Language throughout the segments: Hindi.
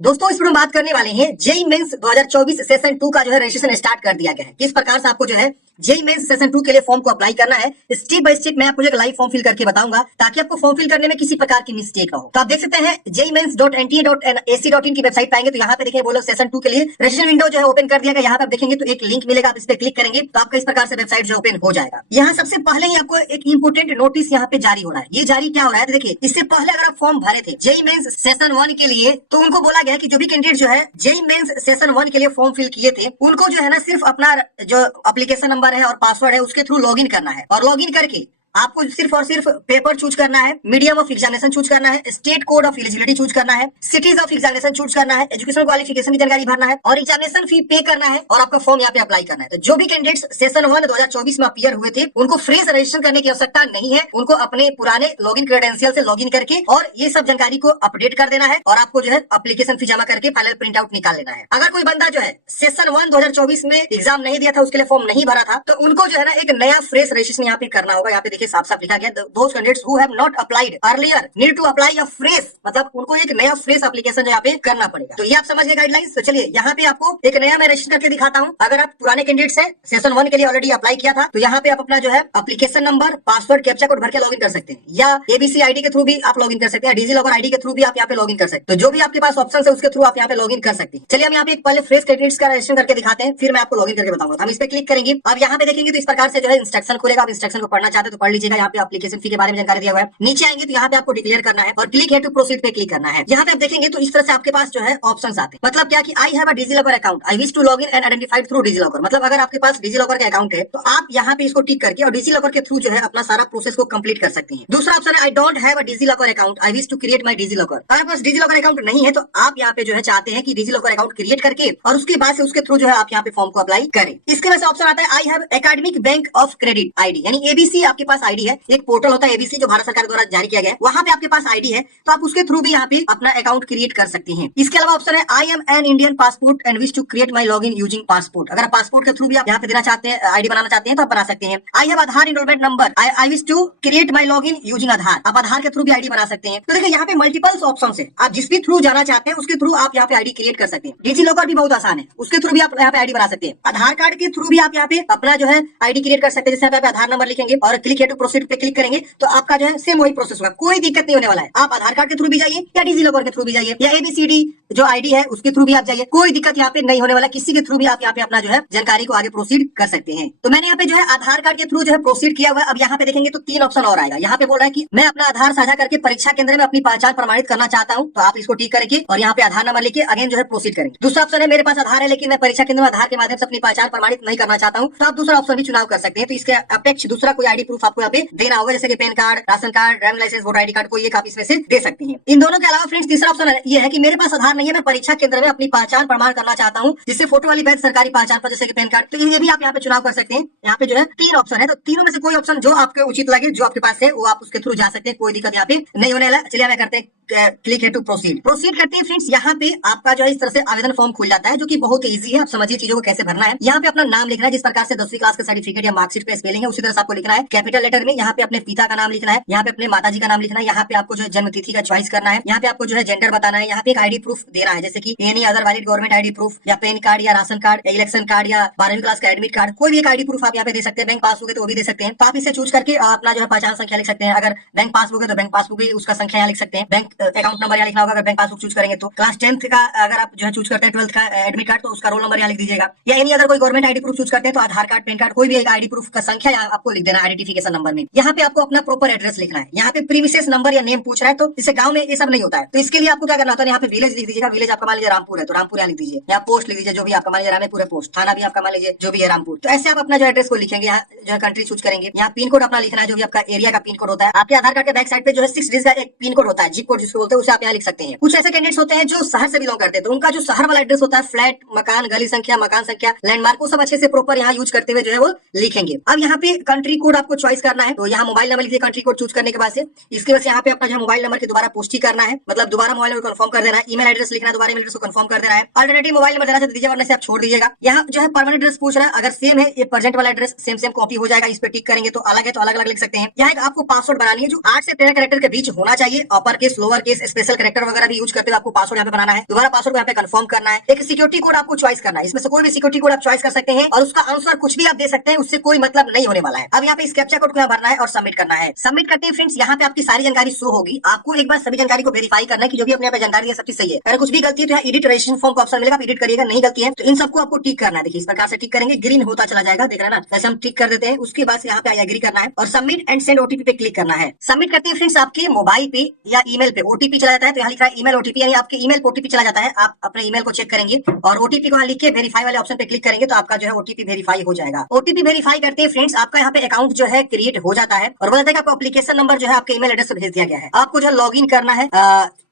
दोस्तों इस वीडियो में बात करने वाले हैं जेई मेंस 2024 सेशन 2 का जो है रजिस्ट्रेशन स्टार्ट कर दिया गया है। किस प्रकार से आपको जो है जेई मेंस सेशन 2 के लिए फॉर्म को अप्लाई करना है, स्टेप बाय स्टेप मैं आपको एक लाइव फॉर्म फिल करके बताऊंगा ताकि आपको फॉर्म फिल करने में किसी प्रकार की मिस्टेक ना हो। तो आप देख सकते हैं jeimeins.nta.ac.in की वेबसाइट पे आएंगे तो यहाँ पे देखेंगे बोलो सेशन 2 के लिए रजिस्ट्रेशन विंडो जो है ओपन कर दिया गया। यहाँ पे आप देखेंगे तो एक लिंक मिलेगा, आप इस पे क्लिक करेंगे तो आपका इस प्रकार से वेबसाइट जो ओपन हो जाएगा। यहाँ सबसे पहले ही आपको एक इंपोर्टेंट नोटिस यहाँ पे जारी हो रहा है। ये जारी क्या हो रहा है तो देखिए, इससे पहले अगर आप फॉर्म भरे थे जेई मेंस सेशन 1 के लिए तो उनको बोला गया कि जो भी कैंडिडेट जो है जेई मेंस सेशन 1 के लिए फॉर्म फिल किए थे उनको जो है ना सिर्फ अपना जो एप्लीकेशन नंबर है और पासवर्ड है उसके थ्रू लॉगिन करना है और लॉगिन करके आपको सिर्फ और सिर्फ पेपर चूज करना है, मीडियम ऑफ एग्जामिनेशन चूज करना है, state code of eligibility choose करना है, सिटीज ऑफ एग्जामिनेशन चूज करना है, एजुकेशन क्वालिफिकेशन की जानकारी भरना है और एग्जामिनेशन फी पे करना है और आपका फॉर्म यहाँ पे अप्लाई करना है। तो जो भी कैंडिडेट्स सेशन 1 2024 में अपीयर हुए थे उनको फ्रेश रजिस्ट्रेशन करने की आवश्यकता नहीं है, उनको अपने पुराने लॉगिन क्रेडेंशियल से लॉगिन करके और ये सब जानकारी को अपडेट कर देना है और आपको जो है एप्लीकेशन फी जमा करके फाइनल प्रिंट आउट निकाल लेना है। अगर कोई बंदा जो है सेशन 1 2024 में एग्जाम नहीं दिया था, उसके लिए फॉर्म नहीं भरा था, तो उनको जो है ना एक नया फ्रेश रजिस्ट्रेशन यहाँ पे करना होगा। यहाँ पे देखिए साफ साफ लिखा गया those candidates who have not applied earlier need to apply a fresh, मतलब उनको एक नया फ्रेश एप्लीकेशन जो यहाँ पे करना पड़ेगा। तो ये आप समझ गए गाइडलाइंस। तो चलिए यहाँ पे आपको एक नया मैं रजिस्टर करके दिखाता हूँ। अगर आप पुराने कैंडिडेट्स हैं, सेशन 1 के लिए ऑलरेडी अप्लाई किया था, तो यहाँ पे आप अपना जो है application number, password, captcha code भर के लॉगिन कर सकते हैं या एबीसी आईडी के थ्रू भी आप लॉगिन कर सकते हैं, डिजी लॉकर आईडी के थ्रू भी आप यहाँ पे लॉगिन कर सकते हैं। तो जो भी आपके पास ऑप्शन है उसके थ्रू आप यहाँ पे लॉगिन कर सकते हैं। चलिए हम यहाँ पे एक पहले फ्रेश कैंडिडेट्स का रजिस्ट्रेशन करके दिखाते हैं, फिर मैं आपको लॉगिन करके बताऊंगा। हम इस पे क्लिक करेंगे। अब यहाँ पे देखेंगे तो इस प्रकार से जो है इंस्ट्रक्शन खुलेगा। आप इंस्ट्रक्शन को पढ़ना चाहते हैं तो पढ़ लीजिएगा। यहाँ पे एप्लीकेशन फी के बारे में जानकारी दिया हुआ है। नीचे आएंगे तो यहाँ पे आपको डिक्लेयर करना है और क्लिक है टू प्रोसीड पे क्लिक करना है। यहाँ पे आप देखेंगे तो इस तरह से आपके पास जो है ऑप्शंस आते हैं। मतलब क्या कि I have a DigiLocker account, I wish to log in and identified through DigiLocker. मतलब अगर आपके पास डिजी लॉकर का अकाउंट है तो आप यहाँ पे इसको टिक करके और डिजी लॉकर के थ्रू जो है अपना सारा प्रोसेस को कंप्लीट कर सकते हैं। दूसरा ऑप्शन है I don't have a DigiLocker account, I wish to create my DigiLocker. अगर पास डिजी लॉकर अकाउंट नहीं है तो आप यहाँ पे जो है चाहते हैं कि डिजी लॉकर अकाउंट क्रिएट करके और उसके बाद से उसके थ्रू जो है आप यहाँ पे फॉर्म को अप्लाई करें। इसके वजह से ऑप्शन आता है I have academic bank of credit ID, यानी एबीसी आपके पास आईडी है। एक पोर्टल होता है एबीसी जो भारत सरकार द्वारा जारी किया गया है, वहां पे आपके पास आईडी है तो आप उसके थ्रू भी यहाँ पे अपना अकाउंट क्रिएट कर सकते हैं। इसके अलावा ऑप्शन है I am an Indian passport and wish to create my log in using passport. अगर पासपोर्ट के थ्रू भी आप यहाँ पे देना चाहते हैं, आईडी बनाना चाहते हैं तो आप बना सकते हैं। I have Aadhaar enrolment number, I wish to create my log in using Aadhaar. आप आधार के थ्रू भी आईडी बना सकते हैं। तो देखिए यहाँ पे मल्टीपल ऑप्शन है, आप जिस भी थ्रू जाना चाहते हैं उसके थ्रू आप यहाँ पे आईडी क्रिएट कर सकते हैं। डिजी लॉकर भी बहुत आसान है, उसके थ्रू भी आप यहाँ पे आईडी बना सकते हैं। आधार कार्ड के थ्रू भी आप यहाँ पे अपना जो है आईडी क्रिएट कर सकते हैं। जैसे यहाँ पे आधार नंबर लिखेंगे और क्लिक है टू प्रोसीड पे क्लिक करेंगे तो आपका जो है सेम वही प्रोसेस होगा, कोई दिक्कत नहीं होने वाला है। आप आधार कार्ड के थ्रू भी जाइए या डिजी लॉकर के थ्रू भी जाइए या एबीसीडी जो आईडी है उसके थ्रू भी आप जाइए, कोई दिक्कत यहाँ पे नहीं होने वाला। किसी के थ्रू भी आप यहाँ पे अपना जो है जानकारी को आगे प्रोसीड कर सकते हैं। तो मैंने यहाँ पे जो है आधार कार्ड के थ्रू जो है प्रोसीड किया हुआ है। अब यहाँ पे देखेंगे तो 3 ऑप्शन और आएगा। यहाँ पे बोल रहा है कि मैं अपना आधार साझा करके परीक्षा केंद्र में अपनी पहचान प्रमाणित करना चाहता हूँ, तो आप इसको टिक करके और यहाँ पे आधार नंबर लेके अगेन जो है प्रोसीड करेंगे। दूसरा ऑप्शन है मेरे पास आधार है लेकिन मैं परीक्षा केंद्र में आधार के माध्यम से अपनी पहचान प्रमाणित नहीं करना चाहता हूँ, तो आप दूसरा ऑप्शन भी चुनाव कर सकते हैं। तो इसके अपेक्ष दूसरा कोई आईडी प्रूफ आपको यहाँ पे देना होगा, जैसे कि PAN card, ration card, driving licence, voter ID card, कोई एक आप इसमें से दे सकते हैं। इन दोनों के अलावा फ्रेंड्स तीसरा ऑप्शन ये है कि मेरे पास आधार नहीं है, मैं परीक्षा केंद्र में अपनी पहचान प्रमाण करना चाहता हूँ जिससे फोटो वाली वैध सरकारी पहचान पर, जैसे कि पैन कार्ड। तो ये भी आप यहाँ पे चुनाव कर सकते हैं। यहाँ पे जो है 3 ऑप्शन है, तो तीनों में से कोई ऑप्शन जो आपके उचित लगे, जो आपके पास है वो आप उसके थ्रू जा सकते हैं, कोई दिक्कत यहाँ पे नहीं होने वाला। चलिए हमें करते हैं क्लिक है टू प्रोसीड। प्रोसीड करते हैं फ्रेंड्स। यहाँ पे आपका जो है इस तरह से आवेदन फॉर्म खुल जाता है जो कि बहुत इजी है। आप समझिए चीजों को कैसे भरना है। यहाँ पे अपना नाम लिखना है, जिस प्रकार से 10वीं क्लास का सर्टिफिकेट या मार्कशीट पे स्पेलिंग है उसी तरह से आपको लिखना है कैपिटल लेटर में। यहाँ पे अपने पिता का नाम लिखना है, यहाँ पे अपने माताजी का नाम लिखना है, यहाँ पे आपको जो है जन्म तिथि का चॉइस करना है, यहाँ पे आपको जो है जेंडर बताना है, यहाँ पे एक आईडी प्रूफ देना है जैसे कि any other valid government ID proof या पैन कार्ड या राशन कार्ड या इलेक्शन कार्ड या 12वीं क्लास का एडमिट कार्ड, कोई भी एक आईडी प्रूफ आप यहाँ पे दे सकते हैं। बैंक पासबुक है तो वो भी दे सकते हैं। तो आप इसे चूज करके अपना जो है पहचान संख्या लिख सकते हैं। अगर बैंक पासबुक है तो बैंक पासबुक भी उसका संख्या यहाँ लिख सकते हैं। बैंक अकाउंट नंबर यहाँ लिखना होगा अगर बैंक पासबुक चूज करेंगे तो। क्लास 10th का अगर आप जो है चूज करते हैं 12th का एडमिट कार्ड तो उसका रोल नंबर यहाँ लिख दीजिएगा। या एनी अगर कोई गवर्नमेंट आईडी प्रूफ चूज करते हैं तो आधार कार्ड, पैन कार्ड, कोई भी एक आईडी प्रूफ का संख्या यहाँ आपको लिख देना आइडेंटिफिकेशन नंबर में। यहाँ पे आपको अपना प्रॉपर एड्रेस लिखना है। यहाँ पे प्रीमिसेस नंबर या नेम पूछ रहा है तो इससे गांव में ये सब नहीं होता है, तो इसके लिए आपको क्या करना होता है, यहाँ पे विलेज लिख दीजिएगा। विलेज आपका मान लीजिए रामपुर है तो रामपुर यहाँ लिख दीजिए। यहाँ पोस्ट लिख दीजिए जो भी आपका मान लीजिए रामपुर है पोस्ट। थाना भी आपका मान लीजिए जो भी है रामपुर। तो ऐसे आप अपना जो एड्रेस को लिखेंगे। यहाँ जो है कंट्री चूज करेंगे। यहाँ पिन कोड अपना लिखना है जो भी आपका एरिया का पिन कोड होता है। आपके आधार कार्ड के बैक साइड पे जो है 6 डिजिट का एक पिन कोड होता है, जिप कोड जिसको बोलते हैं, उसे आप यहाँ लिख सकते हैं। कुछ ऐसे कैंडिडेट्स होते हैं जो शहर से बिलोंग करते हैं तो उनका जो शहर वाला एड्रेस होता है, फ्लैट, मकान, गली संख्या, मकान संख्या, लैंडमार्क, वो सब अच्छे से प्रॉपर यहाँ यूज करते हुए जो है वो लिखेंगे। अब यहाँ पे कंट्री कोड आपको चॉइस करना है तो यहाँ मोबाइल नंबर लिखिए कंट्री कोड चूज करने के बाद से इसके बाद यहाँ पे अपना जो मोबाइल नंबर की दोबारा पुष्टि करना है, मतलब दोबारा मोबाइल नंबर कंफर्म कर देना है। ईमेल एड्रेस लिखना है, दोबारा ईमेल एड्रेस को कंफर्म कर देना है। अल्टरनेटिव मोबाइल नंबर देना है तो दीजिए, वरना से आप छोड़ दीजिएगा। यहाँ जो है परमानेंट एड्रेस पूछ रहा है, अगर सेम है ये प्रेजेंट वाला एड्रेस सेम कॉपी हो जाएगा, इस पे टिक करेंगे तो अलग है तो अलग अलग लिख सकते हैं। यहाँ एक आपको पासवर्ड बनानी है जो 8 से 13 कैरेक्टर के बीच होना चाहिए। Upper case, lower case, special character वगैरह भी यूज करते हुए आपको पासवर्ड यहाँ पे बनाना है। दोबारा पासवर्ड को यहाँ पे कंफर्म करना है। एक सिक्योरिटी कोड आपको चॉइस करना है, इसमें से कोई भी सिक्योरिटी कोड आप चॉइस कर सकते हैं और उसका आंसर कुछ भी आप दे सकते हैं, उससे कोई मतलब नहीं होने वाला है। अब यहाँ पे इस कैप्चा कोड को यहाँ भरना है और सबमिट करना है। सबमिट करते हैं फ्रेंड्स, यहाँ पे आपकी सारी जानकारी शो होगी। आपको एक बार सभी जानकारी को वेरीफाई करना है कि जो भी अपने यहाँ पे जानकारी है सब चीज सही है। अगर कुछ भी गलती है तो यहाँ एडिट रजिस्ट्रेशन फॉर्म का ऑप्शन मिलेगा, आप एडिट करिएगा। नहीं गलती है तो इन सबको आपको टिक करना है। देखिए इस प्रकार से टिक करेंगे, ग्रीन होता चला जाएगा, देख रहे हैं ना, ऐसे हम टिक कर देते हैं। उसके बाद यहाँ पे एग्री करना है और सबमिट एंड सेंड ओटीपी पे क्लिक करना है। सबमिट करते हैं फ्रेंड्स, आपके मोबाइल पे या ईमेल पे ओटीपी चला जाता है। तो यहाँ लिख रहा है ईमेल ओटीपी, यानी आपके ईमेल पे ओटीपी चला जाता है। आप अपने ईमेल को चेक करेंगे और ओटीपी को लिख के वेरीफाई वाले ऑप्शन पे क्लिक करेंगे तो आपका जो है ओटीपी वेरीफाई हो जाएगा। ओटीपी वेरीफाई करते हैं फ्रेंड्स, आपका यहाँ पे अकाउंट जो है क्रिएट हो जाता है और बोलता है कि आपको एप्लीकेशन नंबर जो है आपके ईमेल एड्रेस पे भेज दिया गया है। आपको जो है लॉग इन करना है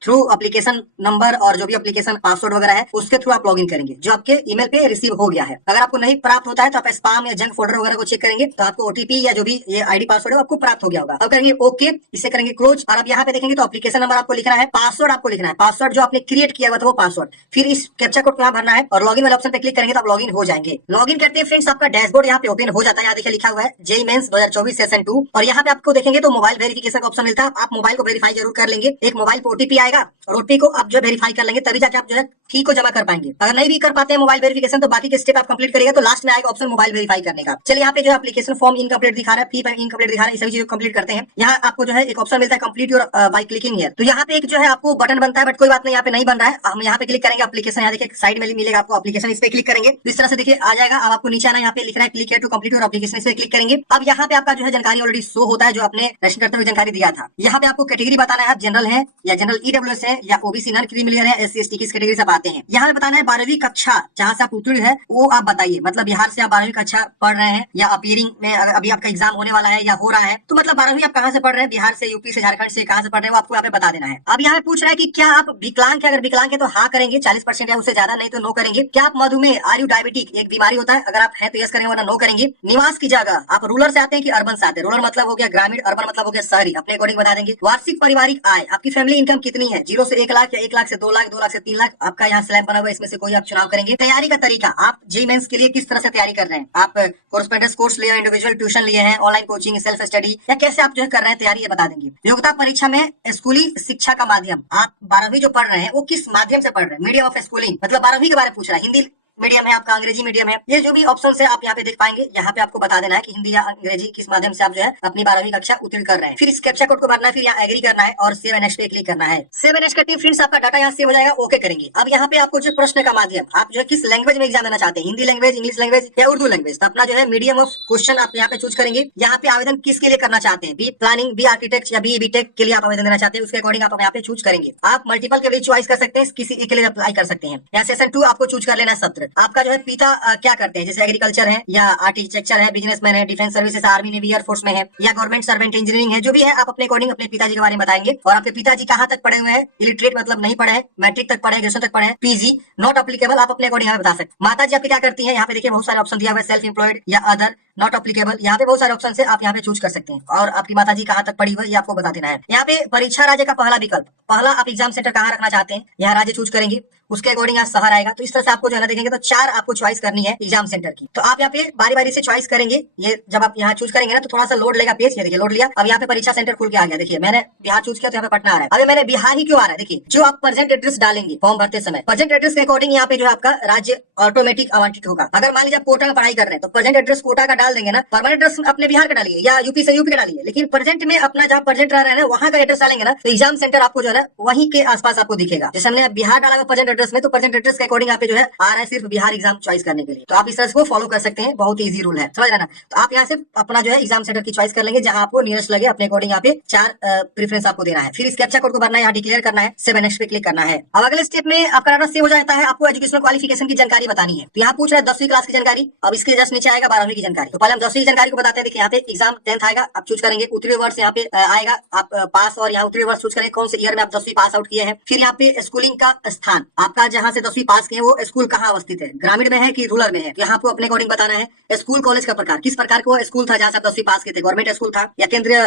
थ्रू एप्लीकेशन नंबर और जो भी एप्लीकेशन पासवर्ड वगैरह है उसके थ्रू आप लॉगिन करेंगे जो आपके ईमेल पे रिसीव हो गया है। अगर आपको नहीं प्राप्त होता है तो आप स्पैम या जंक फोल्डर वगैरह को चेक करेंगे तो आपको ओटीपी या जो भी ये आईडी पासवर्ड है आपको प्राप्त हो गया होगा। अब करेंगे ओके, इसे करेंगे क्लोज और अब यहाँ पे देखेंगे तो एप्लीकेशन नंबर आपको लिखना है, पासवर्ड आपको लिखना है, पासवर्ड जो आपने क्रिएट किया हुआ था वो पासवर्ड, फिर इस कैप्चा कोड को यहाँ भरना है और लॉगिन वाले ऑप्शन पे क्लिक करेंगे तो आप लॉगिन हो जाएंगे। लॉगिन करते हैं फ्रेंड्स, आपका डैशबोर्ड यहाँ पे ओपन हो जाता है। यहाँ देखिए लिखा हुआ है जेईई मेंस 2024 सेशन 2 और यहाँ पे आपको देखेंगे तो मोबाइल वेरिफिकेशन का ऑप्शन मिलता है। आप मोबाइल को वेरीफाई जरूर कर लेंगे। एक मोबाइल पे ओटीपी आएगा और ओटीपी को आप जो वेरीफाई कर लेंगे तभी जाके आप जो है फी को जमा कर पाएंगे। अगर नहीं भी कर पाते हैं मोबाइल वेरिफिकेशन तो बाकी के स्टेप आप कंप्लीट करिएगा तो लास्ट में आएगा ऑप्शन मोबाइल वेरीफाई करने का। चलिए यहाँ पे जो है एप्लीकेशन फॉर्म इनकम्प्लीट दिखा रहा है, फी इनकम्प्लीट दिखा रहा है, सभी चीजों कंप्लीट करते हैं। यहाँ आपको जो है एक ऑप्शन मिलता है complete your by clicking here. तो यहाँ पे एक जो है आपको बटन बनता है, बट कोई बात नहीं, यहाँ पे नहीं बन रहा है। हम यहाँ पे क्लिक करेंगे एप्लीकेशन, यहाँ देखिए साइड में मिलेगा आपको एप्लीकेशन, इस पे क्लिक करेंगे तो इस तरह से देखिए आ जाएगा। अब आपको नीचे आना, यहाँ पे लिख रहा है click here to complete your application, इस पे क्लिक करेंगे। अब यहाँ पे आपका जो है जानकारी ऑलरेडी शो होता है जो आपने रजिस्टर करते हुए जानकारी दिया था। यहाँ पे आपको कैटेगरी बताना है, आप जनरल है या जनरल ईडब्ल्यूएस है या ओबीसी नॉन क्रीमिलियर है, एससी एसटी किस कैटेगरी से आप आते हैं। यहाँ पे बताना है 12वीं कक्षा जहाँ से आप उत्तीर्ण है वो आप बताइए, मतलब बिहार से आप 12वीं कक्षा पढ़ रहे हैं या अपीयरिंग में अभी आपका एग्जाम होने वाला है या हो रहा है तो मतलब 12वीं आप कहाँ से पढ़ रहे हैं, बिहार से, यूपी से, झारखंड से, कहाँ से पढ़ रहे हैं वो आपको यहाँ पे बता देना है। अब यहाँ पे पूछ रहा है कि क्या आप विकलांग है, अगर विकलांग है तो हाँ करेंगे 40% या उससे ज्यादा, नहीं तो नो करेंगे। क्या आप मधुमेह, आर यू डायबिटिक, एक बीमारी होता है, अगर आप हैं तो यस करेंगे वरना नो करेंगे। निवास की जगह आप रूरल से आते हैं कि अर्बन से आते हैं, रूरल मतलब हो गया ग्रामीण, अर्बन मतलब हो गया शहरी, अपने अकॉर्डिंग बता देंगे। वार्षिक पारिवारिक आय, आपकी फैमिली इनकम कितनी है, 0 से 1 लाख या 1 लाख से 2 लाख, 2 लाख से 3 लाख, आपका यहाँ स्लैब बना हुआ है, इसमें से कोई आप चुनाव करेंगे। तैयारी का तरीका, आप जेईई मेंस के लिए किस तरह से तैयारी कर रहे हैं, आप कोर्सपेंडेंस कोर्स लिए, इंडिविजुअल ट्यूशन लिए हैं, ऑनलाइन कोचिंग, सेल्फ स्टडी, या कैसे आप जो है कर रहे हैं तैयारी, ये बता देंगे। योग्यता परीक्षा में स्कूली शिक्षा का माध्यम, आप 12वीं जो पढ़ रहे हैं वो किस माध्यम से पढ़ रहे हैं, मीडियम ऑफ स्कूलिंग, मतलब 12वीं के बारे में पूछ रहा है। हिंदी मीडियम है आपका, अंग्रेजी मीडियम है, ये जो भी ऑप्शन है आप यहाँ पे देख पाएंगे। यहाँ पे आपको बता देना है कि हिंदी या अंग्रेजी किस माध्यम से आप जो है अपनी 12वीं कक्षा उत्तीर्ण कर रहे हैं। फिर इस कैप्चा कोड को भरना है, फिर यहाँ एग्री करना है और सेव एंड नेक्स्ट पे क्लिक करना है। सेव एंड नेक्स्ट करते हैं फ्रेंड्स, आपका डाटा यहाँ सेव हो जाएगा, ओके करेंगे। अब यहाँ पे आपको जो प्रश्न का माध्यम, आप जो है किस लैंग्वेज में एग्जाम देना चाहते हैं, हिंदी लैंग्वेज, इंग्लिश लैंग्वेज या उर्दू लैंग्वेज, तो अपना जो है मीडियम ऑफ क्वेश्चन आप यहाँ पे चूज करेंगे। यहाँ पे आवेदन किसके लिए करना चाहते हैं, बी प्लानिंग, बी आर्किटेक्ट या बी बीटेक के लिए आप आवेदन देना चाहते हैं, उसके अकॉर्डिंग आप यहाँ पे चूज करेंगे। आप मल्टीपल के लिए चॉइस कर सकते हैं, किसी एक के लिए अप्लाई कर सकते हैं। यहाँ सेशन 2 आपको चूज कर लेना है सत्र। आपका जो है पिता क्या करते हैं, जैसे एग्रीकल्चर है या आर्किटेक्चर है, बिजनेसमैन है, defence services, army navy air force में है या गवर्नमेंट सर्वेंट, इंजीनियरिंग है, जो भी है आप अपने अकॉर्डिंग अपने पिताजी के बारे में बताएंगे। और आपके पिताजी कहाँ तक पढ़े हुए हैं, इलिटरेट मतलब नहीं पढ़े हैं, मैट्रिक तक पढ़े, ग्रेजुएशन तक पढ़े हैं, पीजी नॉट एप्लीकेबल, आप अपने अकॉर्डिंग बता सकते हैं। माता जी आपकी क्या करती है, यहाँ पे देखिए बहुत सारे ऑप्शन दिया हुआ है, सेल्फ एम्प्लॉयड या अदर, नॉट एप्लीकेबल, यहाँ पे बहुत सारे ऑप्शन है, आप यहाँ पे चूज कर सकते हैं। और आपकी माता जी कहाँ तक पढ़ी हुई है ये आपको बता देना है। यहाँ पे परीक्षा राज्य का पहला विकल्प, पहला आप एग्जाम सेंटर कहाँ रखना चाहते हैं, यहाँ राज्य चूज करेंगे, उसके अकॉर्डिंग यहाँ शहर आएगा। तो इस तरह से आपको जो है ना देखेंगे तो 4 आपको चॉइस करनी है एग्जाम सेंटर की। तो आप यहाँ पे बारी बारी से चॉइस करेंगे। ये जब आप यहाँ चूज करेंगे ना तो थोड़ा सा लोड लेगा पेज, ये देखिए लोड लिया। अब यहाँ पे परीक्षा सेंटर खुल के आ गया, देखिए मैंने बिहार चूज किया तो यहाँ पे पटना आ रहा है। अभी मैंने बिहार ही क्यों आ रहा है, देखिए जो आप प्रेजेंट एड्रेस डालेंगे फॉर्म भरते समय, प्रेजेंट एड्रेस के अकॉर्डिंग यहाँ पे जो है आपका राज्य ऑटोमेटिक आवंटित होगा। अगर मान लीजिए आप कोटा में पढ़ाई कर रहे हैं तो प्रेजेंट एड्रेस कोटा का डाल देंगे ना, परमानेंट एड्रेस अपने बिहार का डालिए या यूपी से यूपी का डालिए, लेकिन प्रेजेंट में अपना जहाँ प्रेजेंट रह रहे हैं ना वहाँ का एड्रेस डालेंगे ना तो एग्जाम सेंटर आपको जो है वहीं के आसपास आपको दिखेगा। जैसे हमने बिहार डाला हुआ प्रेजेंट एड्रेस में, तो प्रेजेंट एड्रेस के अकॉर्डिंग यहाँ पे जो है आ रहा है सिर्फ बिहार एग्जाम चॉइस करने के लिए। तो आप इस तरह से फॉलो कर सकते हैं, बहुत ईजी रूल है, समझ रहे ना। तो आप यहाँ से अपना जो है एग्जाम सेंटर की चॉइस कर लेंगे जहाँ आपको नियरेस्ट लगे, अपने अकॉर्डिंग यहाँ पे 4 प्रेफरेंस आपको देना है। फिर इस कैप्चा कोड को भरना है, यहाँ डिक्लेयर करना है, सेव नेक्स्ट पे क्लिक करना है। अब अगले स्टेप में आपका डाटा सेव हो जाता है, आपको एजुकेशनल क्वालिफिकेशन की जानकारी बतानी है। तो यहाँ पूछ रहा है 10वीं क्लास की जानकारी, अब इसके जस्ट नीचे आएगा 12वीं की जानकारी। तो पहले हम 10वीं की जानकारी को बताते हैं। देखिए यहाँ पे एग्जाम 10th आएगा, आप चूज करेंगे। उत्तरीय वर्ष यहाँ पे आएगा, आप पास और यहाँ उत्तरीय वर्ष चूज करेंगे, कौन से ईयर में आप 10वीं पास आउट किए हैं। फिर यहाँ पे स्कूलिंग का स्थान, आपका जहाँ से 10वीं पास किए वो स्कूल कहाँ अवस्थित है, ग्रामीण में है कि रूरल में है, यहाँ आपको अपने अकॉर्डिंग बताना है। स्कूल कॉलेज का प्रकार, किस प्रकार का स्कूल था जहाँ से आप 10वीं पास किए थे, गवर्नमेंट स्कूल था या केंद्रीय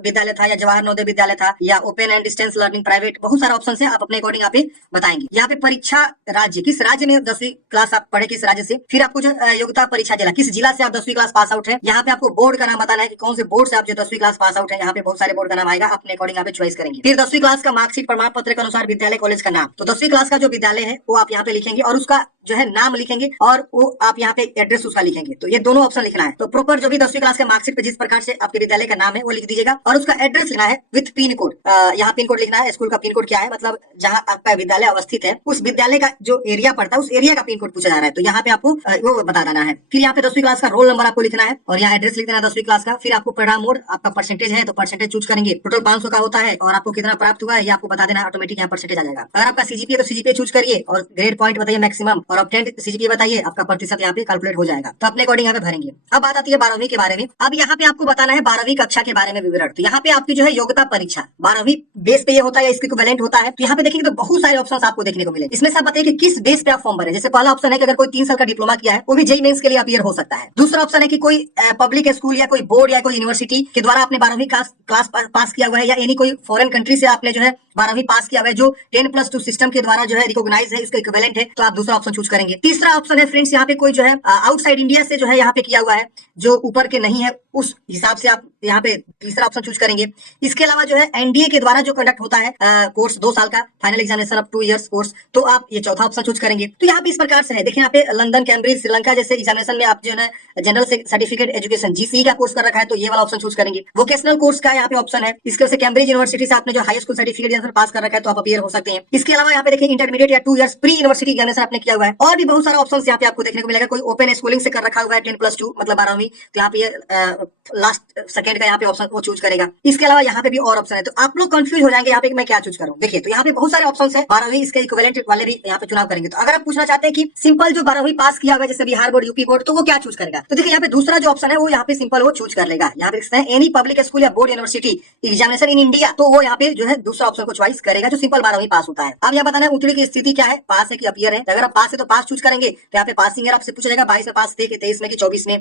विद्यालय था या जवाहर नवोदय विद्यालय था या open and distance learning private, बहुत सारे ऑप्शन है, आप अपने अकॉर्डिंग यहाँ पे बताएंगे। यहाँ पे परीक्षा राज्य, किस राज्य में 10वीं क्लास आप पढ़े, किस राज्य से। फिर आपको जो योग्यता परीक्षा जिला, किस जिला से आप 10वीं क्लास पास आउट है। यहाँ पे आपको बोर्ड का नाम बताना है कि कौन से बोर्ड से आप जो 10वीं क्लास पास आउट है। यहाँ पे बहुत सारे बोर्ड का नाम आएगा, अपने अकॉर्डिंग यहाँ पे चॉइस करेंगे। फिर 10वीं क्लास का मार्कशीट प्रमाण पत्र के अनुसार विद्यालय कॉलेज का नाम, तो 10वीं क्लास का जो विद्यालय है वो आप यहाँ पे लिखेंगे और उसका जो है नाम लिखेंगे और वो आप यहाँ पे एड्रेस उसका लिखेंगे। तो ये दोनों ऑप्शन लिखना है। तो प्रॉपर जो भी 10वीं क्लास के मार्कशीट पे जिस प्रकार से आपके विद्यालय का नाम है वो लिख दीजिएगा और उसका एड्रेस लिखना है विथ पिन कोड। यहाँ पिन कोड लिखना है, स्कूल का पिन कोड क्या है, मतलब जहाँ आपका विद्यालय अवस्थित है उस विद्यालय का जो एरिया पड़ता है उस एरिया का पिन कोड पूछा जा रहा है, तो यहाँ पे आपको वो बता देना है। फिर यहाँ पे 10वीं क्लास का रोल नंबर आपको लिखना है और यहाँ एड्रेस लिख देना 10वीं क्लास का। फिर आपको परिणाम मोड, आपका परसेंटेज है तो परसेंटेज चूज करेंगे, टोटल 500 का होता है और आपको कितना प्राप्त हुआ है ये आपको बता देना, ऑटोमेटिक यहाँ परसेंटेज आ जाएगा। अगर आपका सीजीपीए तो सीजीपीए चूज करिए और ग्रेड पॉइंट बताइए मैक्सिमम और ऑब्टेन्ड सीजीपीए बताइए, आपका प्रतिशत यहाँ पे कैलकुलेट हो जाएगा। तो अपने अकॉर्डिंग यहाँ पे भरेंगे। अब बात आती है 12वीं के बारे में। अब यहाँ पे आपको बताना है 12वीं कक्षा के बारे में विवरण। तो यहाँ पे आपकी जो है योग्यता परीक्षा 12वीं बेस पे ये होता है या इसके इक्विवेलेंट होता है। तो यहाँ पे देखेंगे तो बहुत सारे ऑप्शंस आपको देखने को मिले। इसमें से आप बताइए कि किस बेस पे आप फॉर्म भरे। जैसे पहला ऑप्शन है कि अगर कोई 3 साल का डिप्लोमा किया है वो भी जेईई मेंस के लिए अपीयर हो सकता है। दूसरा ऑप्शन है कि कोई पब्लिक स्कूल या कोई बोर्ड या कोई यूनिवर्सिटी के द्वारा आपने 12वीं क्लास पास किया हुआ है या एनी कोई फॉरेन कंट्री से आपने जो है 12वीं पास किया हुआ है जो 10+2 सिस्टम के द्वारा जो है रिकॉग्नाइज है, इसका इक्विवेलेंट है, तो आप दूसरा ऑप्शन चूज करेंगे। तीसरा ऑप्शन है फ्रेंड्स यहाँ पे कोई जो है आउटसाइड इंडिया से जो है यहाँ पे किया हुआ है जो ऊपर के नहीं है, उस हिसाब से आप यहाँ पे तीसरा ऑप्शन चूज करेंगे। इसके अलावा जो है एनडीए के द्वारा जो कंडक्ट होता है कोर्स 2 साल का final examination of 2 years course, तो आप ये चौथा ऑप्शन चूज करेंगे। तो यहाँ पे इस प्रकार से है, देखिए यहाँ पे लंदन, कैम्ब्रिज, श्रीलंका जैसे एग्जामिनेशन में आप जो है जनरल सर्टिफिकेट एजुकेशन जीसीई का कोर्स कर रखा है तो ये वाला ऑप्शन चूज करेंगे। वोकेशनल कोर्स का यहाँ पे ऑप्शन है, इसके वजह से कैम्ब्रिज यूनिवर्सिटी से आपने जो हाई स्कूल सर्टिफिकेट पास कर रखा है तो आप अपीयर हो सकते हैं। इसके अलावा यहाँ पे देखिए इंटरमीडिएट या 2 इयर्स प्री यूनिवर्सिटी एग्जामिनेशन आपने किया हुआ है और भी बहुत सारा ऑप्शन यहाँ पे आपको देखने को मिलेगा। कोई ओपन स्कूलिंग से कर रखा हुआ है 10+2 मतलब 12वीं, तो यहाँ पे लास्ट सेकंड का यहाँ पे ऑप्शन वो चूज करेगा। इसके अलावा यहाँ पे भी और ऑप्शन है, तो आप लोग कंफ्यूज हो जाएंगे यहाँ पे मैं क्या चूज करूँ। देखिए तो यहाँ पे बहुत सारे ऑप्शन है, 12वीं इसके इक्विवेलेंट वाले भी यहाँ पे चुनाव करेंगे। तो अगर आप पूछना चाहते हैं कि सिंपल जो 12वीं पास किया हुआ है जैसे बिहार बोर्ड, यूपी बोर्ड, तो वो क्या चूज करेगा, तो देखिए यहाँ पे दूसरा जो ऑप्शन है वो यहाँ पे सिंपल वो चूज कर लेगा। यहाँ पे लिखते हैं एनी पब्लिक स्कूल या board university examination in India, तो वो यहाँ पे जो है दूसरा ऑप्शन को चॉइस करेगा जो सिंपल 12वीं पास होता है। अब यहाँ बताना है उत्तरी की स्थिति क्या है, पास है कि अपीयर है। अगर आप पास है तो पास चूज करेंगे, तो यहाँ पे पासिंग ईयर आपसे पूछा जाएगा 22 में पास थे कि 23 में कि 24 में।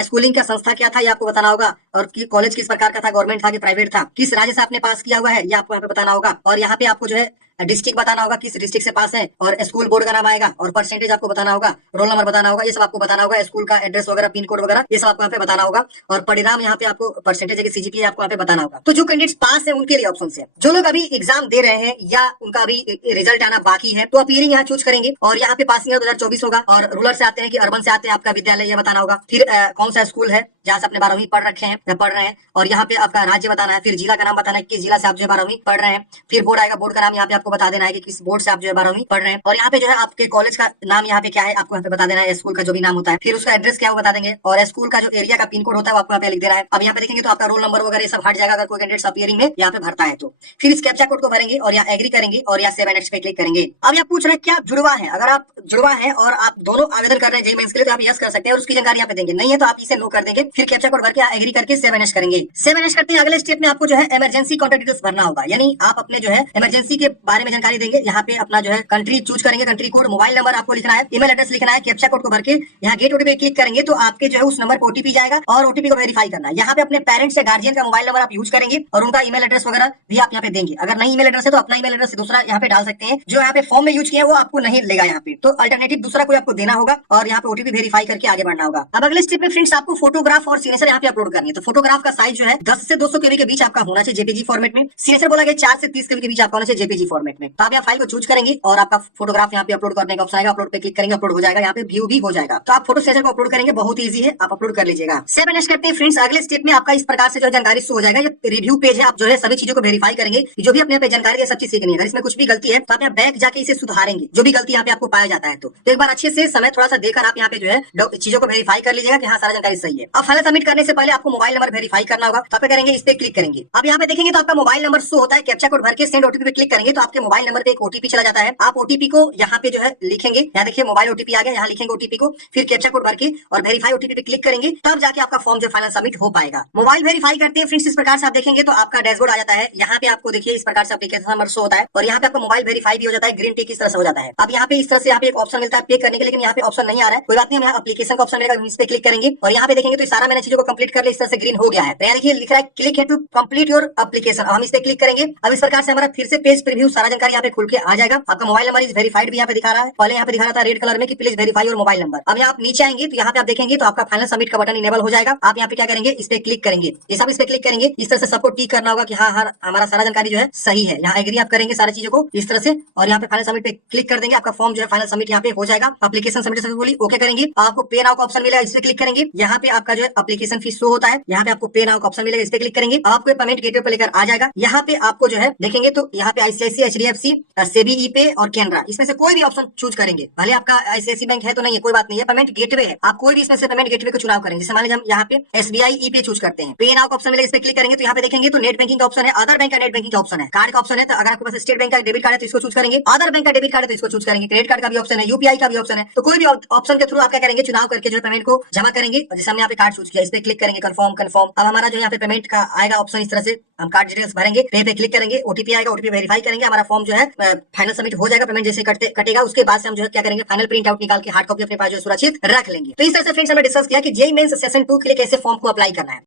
स्कूलिंग का संस्था क्या था ये आपको बताना होगा और कॉलेज किस प्रकार का था, गवर्नमेंट था कि प्राइवेट था, किस राज्य से आपने पास किया हुआ है ये आपको यहाँ पे बताना होगा और यहाँ पे आपको जो है डिस्ट्रिक्ट बताना होगा किस डिस्ट्रिक्ट से पास है और स्कूल बोर्ड का नाम आएगा और परसेंटेज आपको बताना होगा, रोल नंबर बताना होगा, ये सब आपको बताना होगा, स्कूल का एड्रेस वगैरह, पिन कोड वगैरह ये सब आपको यहाँ पे बताना होगा और परिणाम यहाँ पे आपको परसेंटेज है सीजीपीए आपको यहाँ पे बताना होगा। तो जो कैंडिडेट्स पास है उनके लिए ऑप्शन है। जो लोग अभी एग्जाम दे रहे हैं या उनका अभी रिजल्ट आना बाकी है तो अपीयरिंग यहाँ चूज करेंगे और यहाँ पे पासिंग ईयर 2024 होगा और रूरल से आते हैं कि अर्बन से आते हैं आपका विद्यालय ये बताना होगा। फिर कौन सा स्कूल है जहाँ से आपने 12वीं पढ़ रखे हैं या पढ़ रहे हैं और यहाँ पे आपका राज्य बताना है, फिर जिला का नाम बताना है किस जिला से आप जो है 12वीं पढ़ रहे हैं। फिर बोर्ड आएगा, बोर्ड का नाम यहाँ पे आपको बता देना है कि किस बोर्ड से आप जो है 12वीं पढ़ रहे हैं और यहाँ पे जो है आपके कॉलेज का नाम यहाँ पे क्या है आपको यहाँ पे बता देना है, स्कूल का जो भी नाम होता है, फिर उसका एड्रेस क्या है वो बता देंगे और स्कूल का जो एरिया का पिन कोड होता है वो आपको यहाँ पे लिख देना है। अब यहाँ पे देखेंगे तो आपका रोल नंबर वगैरह सब हट जाएगा अगर कोई कैंडिडेट अपीयरिंग में यहाँ पे भरता है तो। फिर इस कैप्चा कोड को भरेंगे और यहाँ एग्री करेंगे और यहाँ सेव नेक्स्ट पे क्लिक करेंगे। अब यहाँ पूछ रहे हैं क्या जुड़वा है, अगर आप जुड़वा है और आप दोनों आवेदन कर रहे हैं जेईई मेंस के लिए तो आप यस कर सकते हैं और उसकी जानकारी यहाँ पे देंगे, नहीं है तो आप इसे नो कर देंगे। फिर कैप्चा कोड भर के एग्री करके सेव नेक्स्ट करेंगे। सेव नेक्स्ट करते हैं अगले स्टेप में आपको जो है इमरजेंसी कॉन्टैक्ट डिटेल्स भरना होगा, यानी आप अपने जो है इमरजेंसी के बारे में जानकारी देंगे। यहाँ पे अपना जो है कंट्री चूज करेंगे, कंट्री कोड, मोबाइल नंबर आपको लिखना है, ईमेल एड्रेस लिखना है, कैप्चा कोड को भर के यहाँ गेट ओटीपी क्लिक करेंगे तो आपके जो है उस नंबर पर ओटीपी जाएगा और ओटीपी को वेरीफाई करना है। यहाँ पे अपने पेरेंट्स या गार्जियन का मोबाइल नंबर आप यूज करेंगे और उनका ईमेल एड्रेस वगैरह भी आप यहाँ पे देंगे। अगर नहीं ईमेल एड्रेस है तो अपना ईमेल एड्रेस दूसरा यहाँ पे डाल सकते हैं, जो यहाँ पे फॉर्म में यूज किया है वो आपको नहीं लेगा यहाँ पे, तो अल्टरनेटिव दूसरा कोई आपको देना होगा और यहाँ पे ओटीपी वेरीफाई करके आगे बढ़ना होगा। अब अगले स्टेप में फ्रेंड्स आपको फोटोग्राफ और सिग्नेचर यहाँ पे अपलोड करनी है। तो फोटोग्राफ का साइज जो है 10 से 200 केबी के बीच आपका होना चाहिए जेपीजी फॉर्मेट में। सिग्नेचर बोला गया 4 से 30 केबी के बीच आपका होना चाहिए जेपीजी फॉर्मेट में। तो आप यहाँ फाइल को चूज करेंगे और आपका फोटोग्राफ यहाँ पे अपलोड करने का ऑप्शन आएगा, अपलोड पे क्लिक करेंगे, अपलोड हो जाएगा, यहाँ पे व्यू भी हो जाएगा। तो आप फोटो सेशन को अपलोड करेंगे, बहुत ईजी है, आप अपलोड कर लीजिएगा। सेव नेक्स्ट करते हैं फ्रेंड्स। अगले स्टेप में आपका इस प्रकार से जो जानकारी शो हो जाएगा, ये रिव्यू पेज है, आप जो है सभी चीजों को वेरीफाई करेंगे, जो भी अपने पे जानकारी है सब चीज सीखनी है। अगर इसमें कुछ भी गलती है तो आप यहाँ बैक जाके इसे सुधारेंगे, जो भी गलती यहाँ पे आपको पाया जाता है है। तो एक बार अच्छे से समय थोड़ा सा देकर आप यहाँ पे जो है चीजों को वेरीफाई कर लीजिएगा कि हाँ सारा जानकारी सही है। अब फाइनल सबमिट करने से पहले आपको मोबाइल नंबर वेरीफाई करना होगा। तो आप क्या करेंगे, इस पे क्लिक करेंगे। अब यहाँ पे देखेंगे तो आपका मोबाइल नंबर शो होता है। कैप्चा कोड भर के सेंड ओटीपी पे क्लिक करेंगे तो आपके मोबाइल नंबर पे एक ओटीपी चला जाता है। आप ओटीपी को यहाँ पे जो है लिखेंगे, यहाँ देखिए मोबाइल ओटीपी आ गया, यहाँ लिखेंगे ओटीपी को, फिर कैप्चा कोड भर के और वेरीफाई ओटीपी पे क्लिक करेंगे, तब जाके आपका फॉर्म जो फाइनल सबमिट हो पाएगा। मोबाइल वेरीफाई करते हैं फ्रेंड्स, इस प्रकार से आप देखेंगे तो आपका डैशबोर्ड आ जाता है। यहाँ पे आपको देखिए इस प्रकार से एप्लीकेशन नंबर शो होता है और यहाँ पे आपका मोबाइल वेरीफाई भी हो जाता है, ग्रीन टिक इस तरह से हो जाता है। अब यहाँ पे इस तरह से यहाँ पे एक ऑप्शन मिलता है पे करने के, लेकिन यहाँ पे ऑप्शन नहीं आ रहा है, कोई बात नहीं, हम यहाँ एप्लीकेशन का ऑप्शन मिलेगा, इस पे क्लिक करेंगे और यहाँ पे देखेंगे तो सारा मैंने चीजों को कंप्लीट कर लिया, इस तरह से ग्रीन हो गया है। तो यहाँ देखिए लिख रहा है क्लिक है टू कंप्लीट योर एप्लीकेशन, हम इस पे क्लिक करेंगे। अब इस प्रकार से हमारा फिर से पेज प्रीव्यू सारा जानकारी यहाँ पे खुल के आ जाएगा। आपका मोबाइल नंबर इज वेरीफाइड भी यहाँ पे दिखा रहा है, पहले यहाँ पे दिखा रहा था रेड कलर में कि please verify your mobile number. अब यहाँ आप नीचे आएंगे तो यहाँ पे आप देखेंगे तो आपका फाइनल सबमिट का बटन इनेबल हो जाएगा। आप यहाँ पे क्या करेंगे, इस पे क्लिक करेंगे, ये सब इस पे क्लिक करेंगे, इस तरह से सबको टिक करना होगा कि हाँ हाँ हमारा सारा जानकारी जो है सही है। यहाँ एग्री आप करेंगे सारी चीजों को इस तरह से और यहाँ पे फाइनल सबमिट पे क्लिक कर देंगे, आपका फॉर्म जो है फाइनल सबमिट यहाँ पे हो जाएगा। एप्लीकेशन सबमिट सक्सेसफुली ओके करेंगे, आपको पे नाउ का ऑप्शन मिलेगा, इस पे क्लिक करेंगे। यहाँ पे आपका जो है एप्लीकेशन फीस शो होता है, यहाँ पे आपको पे नाउ का ऑप्शन मिलेगा, इस पे क्लिक करेंगे, आपको पेमेंट गेटवे पे लेकर आ जाएगा। यहाँ पे आपको जो है देखेंगे तो यहाँ पे आईसीआईसी, एचडीएफसी, सेबी, ई पे और कैनरा, इसमें से कोई भी ऑप्शन चूज करेंगे। भले आपका आईसीआईसी बैंक है तो नहीं है, कोई बात नहीं है, पेमेंट गेटवे है, आप कोई भी इसमें से पेमेंट गेटवे को चुनाव करेंगे। जैसे मान लीजिए हम यहाँ पे एसबीआई ई पे चूज करते हैं, पे नाउ का ऑप्शन मिलेगा, इस पे क्लिक करेंगे तो यहाँ पे देखेंगे तो नेट बैंकिंग का ऑप्शन है, अदर बैंक का नेट बैंकिंग का ऑप्शन है, कार्ड का ऑप्शन है। तो अगर आपके पास स्टेट बैंक का डेबिट कार्ड है तो इसको चूज करेंगे, अदर बैंक का डेबिट कार्ड है तो इसको चूज करेंगे, क्रेडिट कार्ड का भी ऑप्शन है, यूपीआई का भी ऑप्शन है। तो कोई भी ऑप्शन के थ्रू आप क्या करेंगे, चुनाव करके जो है पेमेंट को जमा करेंगे। जैसे हमने यहाँ पे कार्ड चूज किया, इस पे क्लिक करेंगे, कंफर्म कंफर्म। अब हमारा जो यहाँ पे पेमेंट का आएगा ऑप्शन, इस तरह से हम कार्ड डिटेल्स भरेंगे, पे क्लिक करेंगे, ओटीपी आएगा, ओटीपी वेरीफाई करेंगे, हमारा फॉर्म जो है फाइनल सबमिट हो जाएगा। पेमेंट जैसे कटेगा उसके बाद से हम जो है क्या करेंगे, फाइनल प्रिंट आउट निकाल के हार्ड कॉपी अपने पास जो सुरक्षित रख लेंगे। तो इस तरह से फ्रेंड्स हमने डिस्कस किया कि जेईई मेंस सेशन 2 के लिए कैसे फॉर्म को अप्लाई करना है।